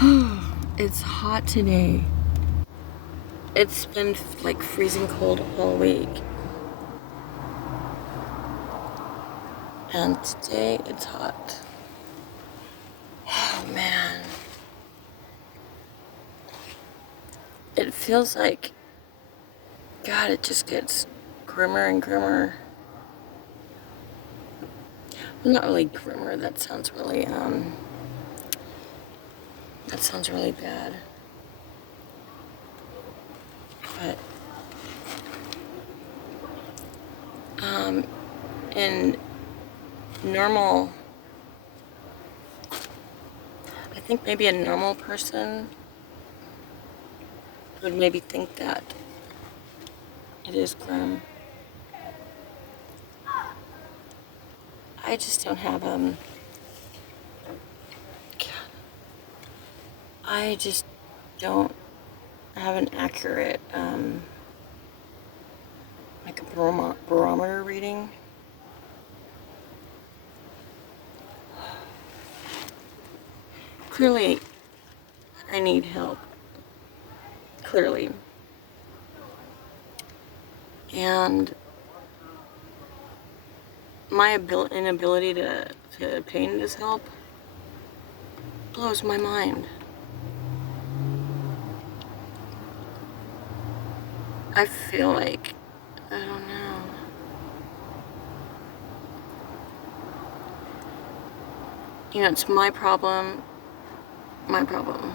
It's hot today. It's been like freezing cold all week. And today it's hot. Oh man. It feels like, God, it just gets grimmer and grimmer. Well, not really grimmer, that sounds really bad. But, in normal, I think maybe a normal person would maybe think that it is grim. I just don't have, I just don't have an accurate, like a barometer reading. Clearly, I need help. Clearly. And my inability to obtain this help blows my mind. I feel like, I don't know. You know, it's my problem. My problem.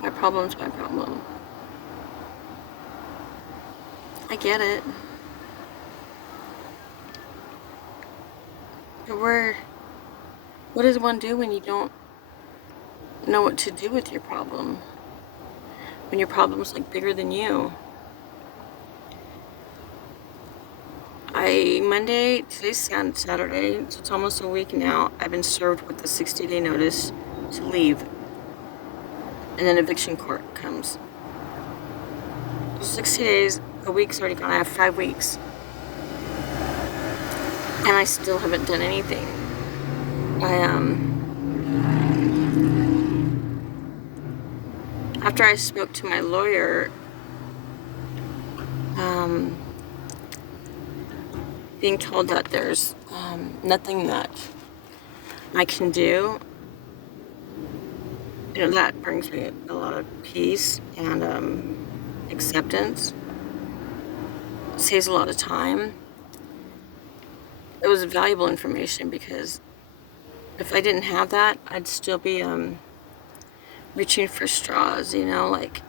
My problem's my problem. I get it. But what does one do when you don't know what to do with your problem? When your problem's like bigger than you? Today's Saturday, so it's almost a week now, I've been served with a 60-day notice to leave. And then eviction court comes. 60 days, a week's already gone, I have 5 weeks. And I still haven't done anything. After I spoke to my lawyer, being told that there's nothing that I can do, you know, that brings me a lot of peace and acceptance. It saves a lot of time. It was valuable information because if I didn't have that, I'd still be reaching for straws, you know, like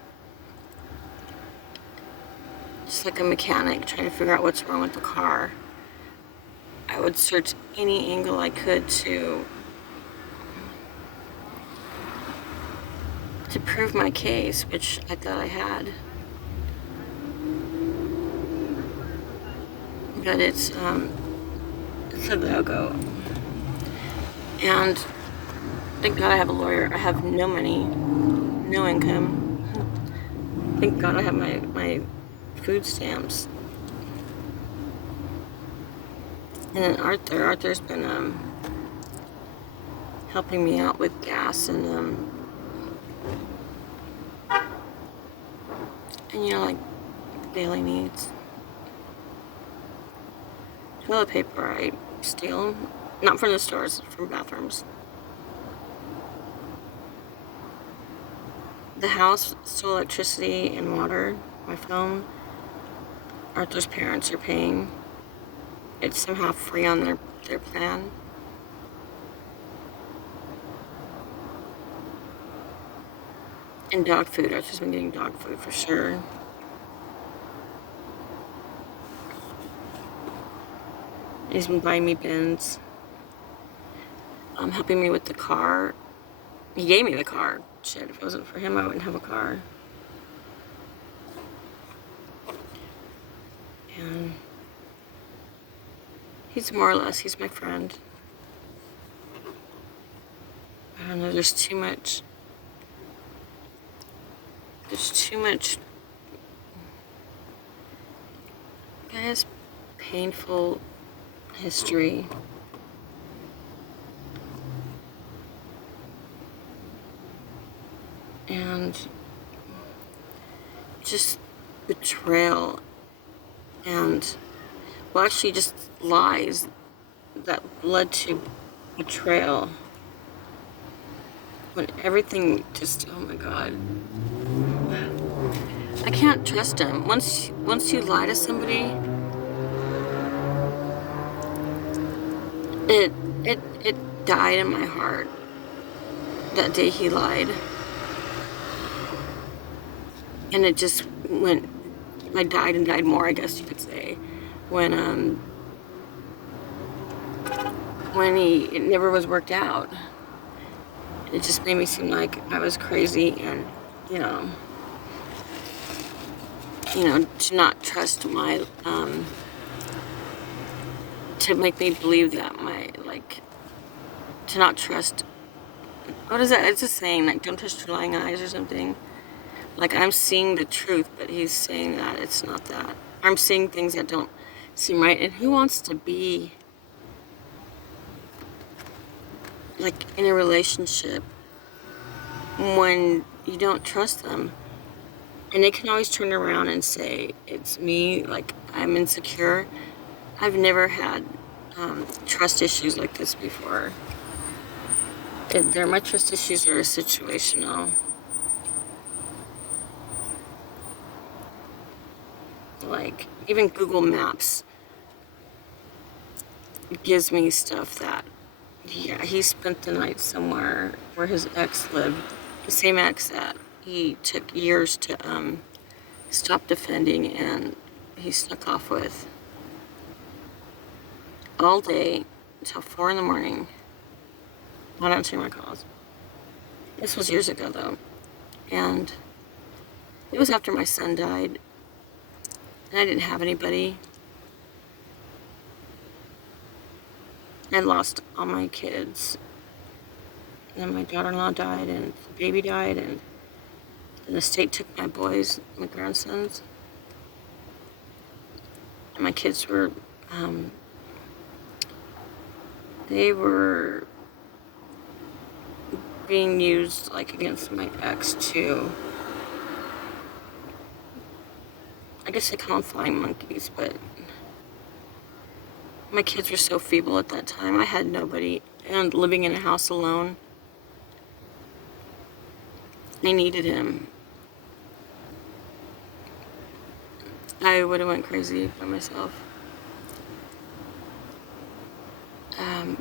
just like a mechanic trying to figure out what's wrong with the car. I would search any angle I could to prove my case, which I thought I had. But it's a no-go. And thank God I have a lawyer. I have no money, no income. Thank God I have my food stamps. And then Arthur's been helping me out with gas and you know, like daily needs. Toilet paper I steal, not from the stores, from bathrooms. The house stole electricity and water, my phone. Arthur's parents are paying. It's somehow free on their plan. And dog food. Arthur's been getting dog food for sure. He's been buying me bins. Helping me with the car. He gave me the car. Shit, if it wasn't for him, I wouldn't have a car. And he's more or less, he's my friend. I don't know, there's too much. Guys, painful history. and just betrayal and, well, actually just lies that led to betrayal. When everything just, oh my God. I can't trust him. Once you lie to somebody, it it died in my heart that day he lied. And it just went, I died and died more, I guess you could say, when it never was worked out. It just made me seem like I was crazy, and you know, to not trust my to make me believe that to not trust, what is that? It's a saying, like, don't trust your lying eyes or something. Like, I'm seeing the truth, but he's saying that it's not that. I'm seeing things that don't seem right. And who wants to be, like, in a relationship when you don't trust them? And they can always turn around and say, it's me, like, I'm insecure. I've never had trust issues like this before. My trust issues are situational. Like, even Google Maps gives me stuff that, yeah, he spent the night somewhere where his ex lived, the same ex that he took years to stop defending, and he snuck off with all day until 4 in the morning, not answering my calls. This was years ago, though, and it was after my son died, and I didn't have anybody. I lost all my kids, and then my daughter-in-law died, and the baby died, and then the state took my boys, my grandsons, and my kids were, they were being used, like, against my ex too. I guess they call them flying monkeys, but my kids were so feeble at that time. I had nobody, and living in a house alone, I needed him. I would have went crazy by myself.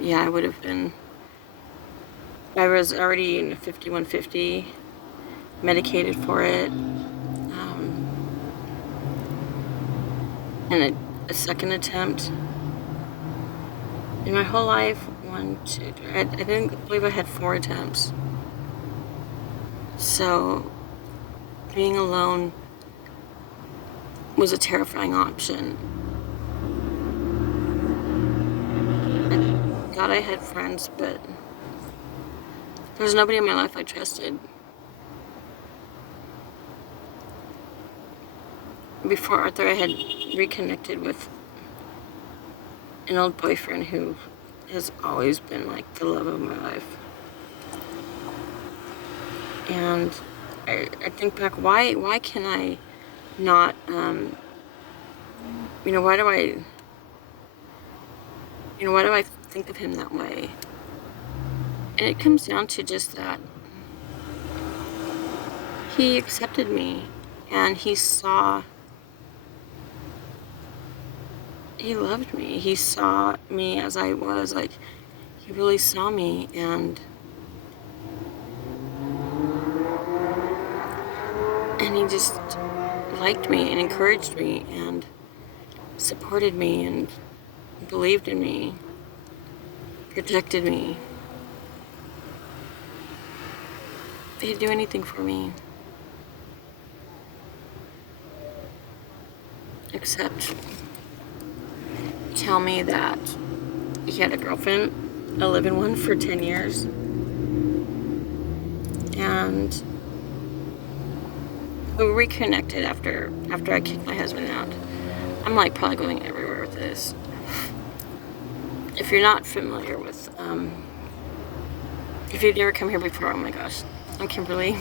Yeah, I would have been. I was already in a 5150, medicated for it, and a second attempt. In my whole life, I believe I had 4 attempts. So, being alone was a terrifying option. I thought I had friends, but there was nobody in my life I trusted. Before Arthur, I had reconnected with an old boyfriend who has always been like the love of my life. And I think back, why can I not, why do I think of him that way? And it comes down to just that he accepted me, and he loved me. He saw me as I was, like, he really saw me, and he just liked me and encouraged me and supported me and believed in me, protected me. He'd do anything for me, except tell me that he had a girlfriend, a live-in one, for 10 years, and we reconnected after I kicked my husband out. I'm like probably going everywhere with this. If you're not familiar with, if you've never come here before, oh my gosh, I'm Kimberly.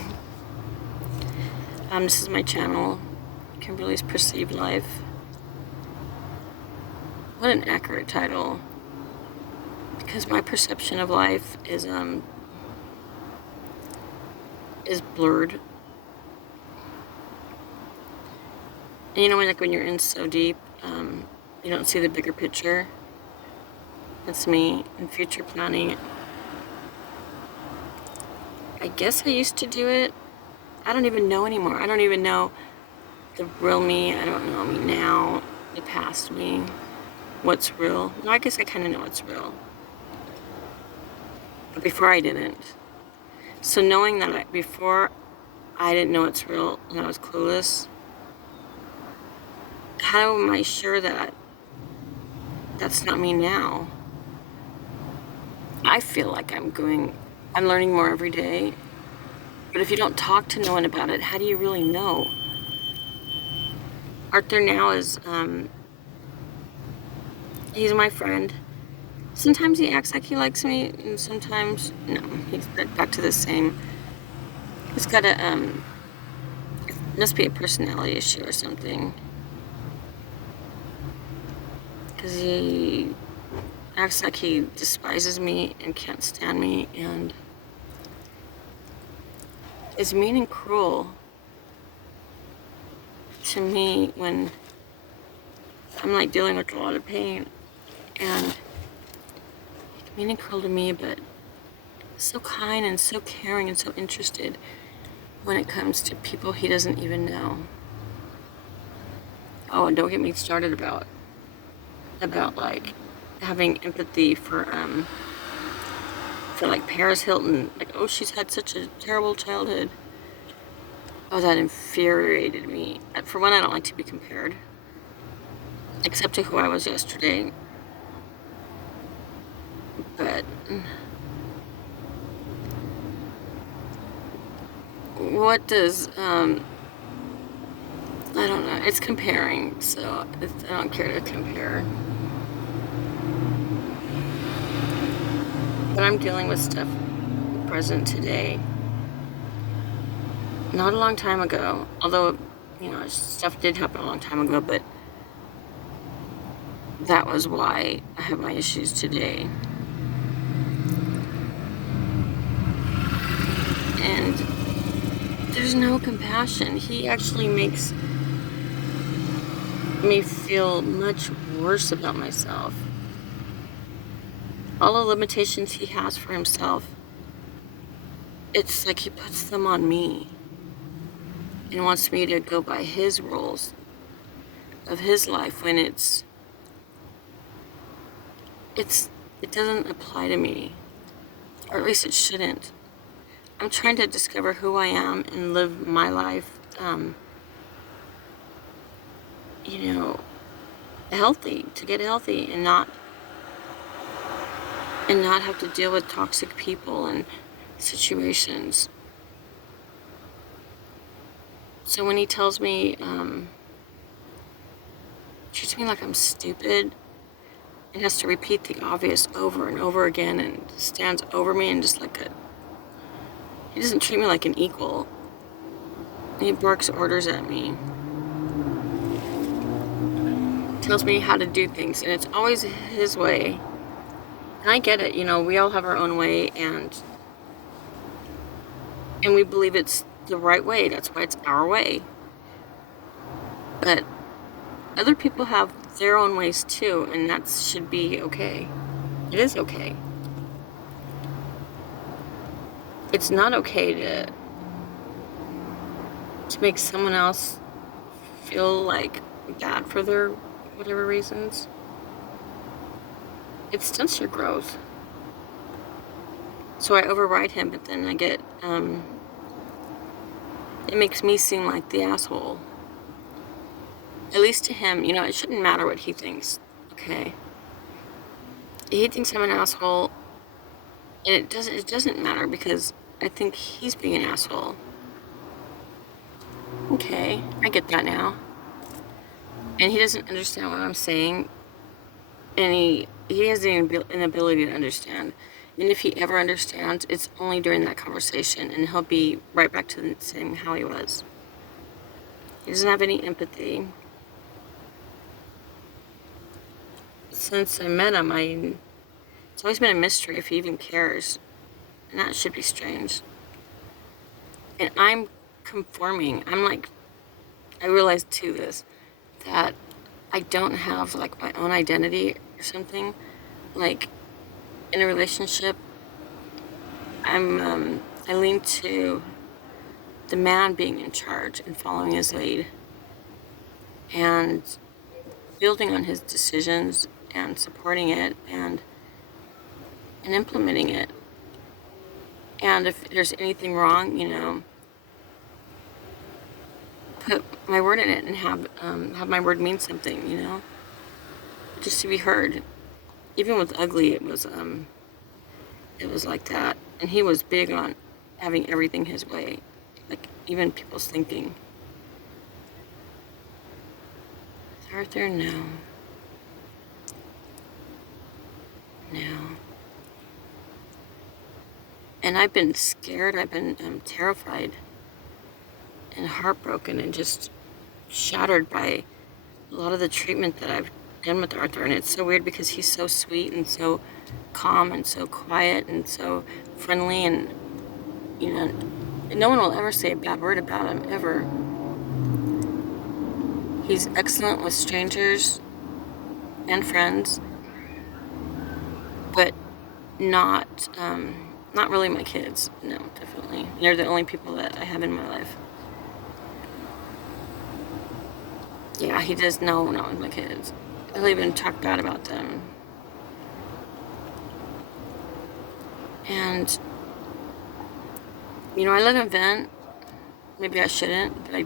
This is my channel, Kimberly's Perceived Life. What an accurate title, because my perception of life is blurred. And you know, when you're in so deep, you don't see the bigger picture. That's me in future planning. I guess I used to do it. I don't even know anymore. I don't even know the real me. I don't know me now, the past me, what's real. Well, I guess I kind of know what's real. But before I didn't. So knowing that before I didn't know what's real and I was clueless, how am I sure that that's not me now? I feel like I'm learning more every day. But if you don't talk to no one about it, how do you really know? Arthur now is, he's my friend. Sometimes he acts like he likes me, and sometimes, no, he's back to the same. He's got it must be a personality issue or something. Because he acts like he despises me and can't stand me, and is mean and cruel to me when I'm like dealing with a lot of pain, and mean and cruel to me, but so kind and so caring and so interested when it comes to people he doesn't even know. Oh, and don't get me started about like having empathy for like Paris Hilton. Like, oh, she's had such a terrible childhood. Oh, that infuriated me. For one, I don't like to be compared, except to who I was yesterday. But what does, I don't know, it's comparing, so I don't care to compare. But I'm dealing with stuff present today. Not a long time ago, although, you know, stuff did happen a long time ago, but that was why I have my issues today. And there's no compassion. He actually makes me feel much worse about myself. All the limitations he has for himself, it's like he puts them on me and wants me to go by his rules of his life when it doesn't apply to me, or at least it shouldn't. I'm trying to discover who I am and live my life, you know, healthy, to get healthy and not have to deal with toxic people and situations. So when he tells me, treats me like I'm stupid and has to repeat the obvious over and over again and stands over me and just like he doesn't treat me like an equal. He barks orders at me. Tells me how to do things, and it's always his way. And I get it, you know, we all have our own way, and we believe it's the right way. That's why it's our way. But other people have their own ways too, and that should be okay. It is okay. It's not okay to make someone else feel like bad for their whatever reasons. It stunts your growth. So I override him, but then I get, it makes me seem like the asshole. At least to him, you know, it shouldn't matter what he thinks, okay? He thinks I'm an asshole, and it doesn't matter because I think he's being an asshole. Okay, I get that now. And he doesn't understand what I'm saying, and he has an ability to understand. And if he ever understands, it's only during that conversation, and he'll be right back to the same how he was. He doesn't have any empathy. Since I met him, it's always been a mystery if he even cares. And that should be strange. And I'm conforming. I realized too that I don't have like my own identity or something. Like in a relationship, I lean to the man being in charge and following his lead and building on his decisions and supporting it and implementing it. And if there's anything wrong, put my word in it and have my word mean something, just to be heard. Even with ugly, it was like that. And he was big on having everything his way, like even people's thinking. Arthur, no. No. And I've been scared, I've been terrified and heartbroken and just shattered by a lot of the treatment that I've done with Arthur. And it's so weird because he's so sweet and so calm and so quiet and so friendly, and no one will ever say a bad word about him, ever. He's excellent with strangers and friends, but not really my kids. No, definitely. They're the only people that I have in my life. Yeah, he does not with my kids. He'll even talk bad about them. And, I let him vent. Maybe I shouldn't, but I do.